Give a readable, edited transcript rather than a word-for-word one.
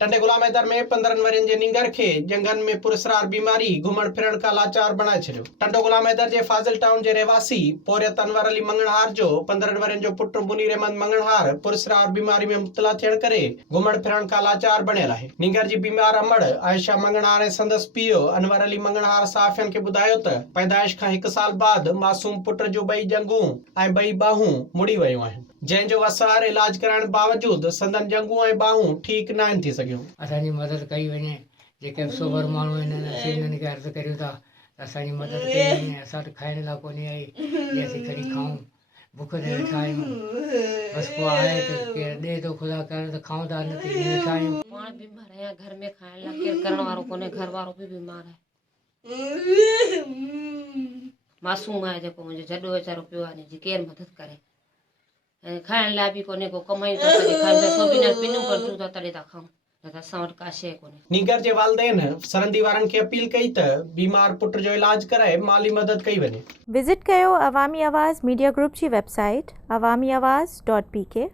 टंडे गुलाम हैदर में 15 वरियन जे नींगर खे जंगन में परासरार बीमारी घुमण फिरण का लाचार बणाए छॾियो। टंडो गुलाम हैदर जे फाजिल टाउन जे रहवासी पोरियत अनवर अली मंगणहार जो 15 वरियन जो पुट मुनीर अहमद मंगणहार परासरार बीमारी में मुब्तला थियण करे घुमण फिरण का लाचार बणियल आहे। नींगर जी बीमार अमड़ आयशा मंगणहार ऐं संदसि पीउ अनवर अली मंगणहार साफ़ियन खे ॿुधायो त पैदाइश खां 1 साल बाद मासूम पुट जो 2 जंगूं ऐं 2 बाहूं मुड़ी वयूं आहिनि, जंहिंजो वसार इलाज कराइण बावजूद संदन जंगूं ऐं बाहूं ठीक न थी सघियूं। असांजी मदद कई वञे, जेके सोबर माण्हू आहिनि असीं खे अर्ज़ु करियूं था त असांजी मदद कई वञे। असां वटि खाइण लाइ कोन्हे आई जे असीं खणी खाऊं, बुख ते वेठा आहियूं। बसि को आहे त केरु ॾे थो खुदा करे त खाऊं था, न त ईअं वेठा आहियूं। पाण बीमार आहियां, घर में खाइण लाइ केरु करण वारो कोन्हे, घर वारो बि बीमार आहे। मासूम आहे जेको मुंहिंजो जॾो वीचारो पियो आहे, जंहिंजी केरु मदद करे। ऐं खाइण लाइ बि कोन्हे, को कमायूं था तॾहिं खाईंदा, सोबीना पिनूं कढूं था तॾहिं था खाऊं, न त असां वटि का शइ कोन्हे। नींगर जे वालिदैन सरहदी वारनि खे अपील कई त बीमार पुट जो इलाज कराए माली मदद कई वञे। विज़िट कयो अवामी आवाज़ मीडिया ग्रुप जी वेबसाइट awamiawaz.pk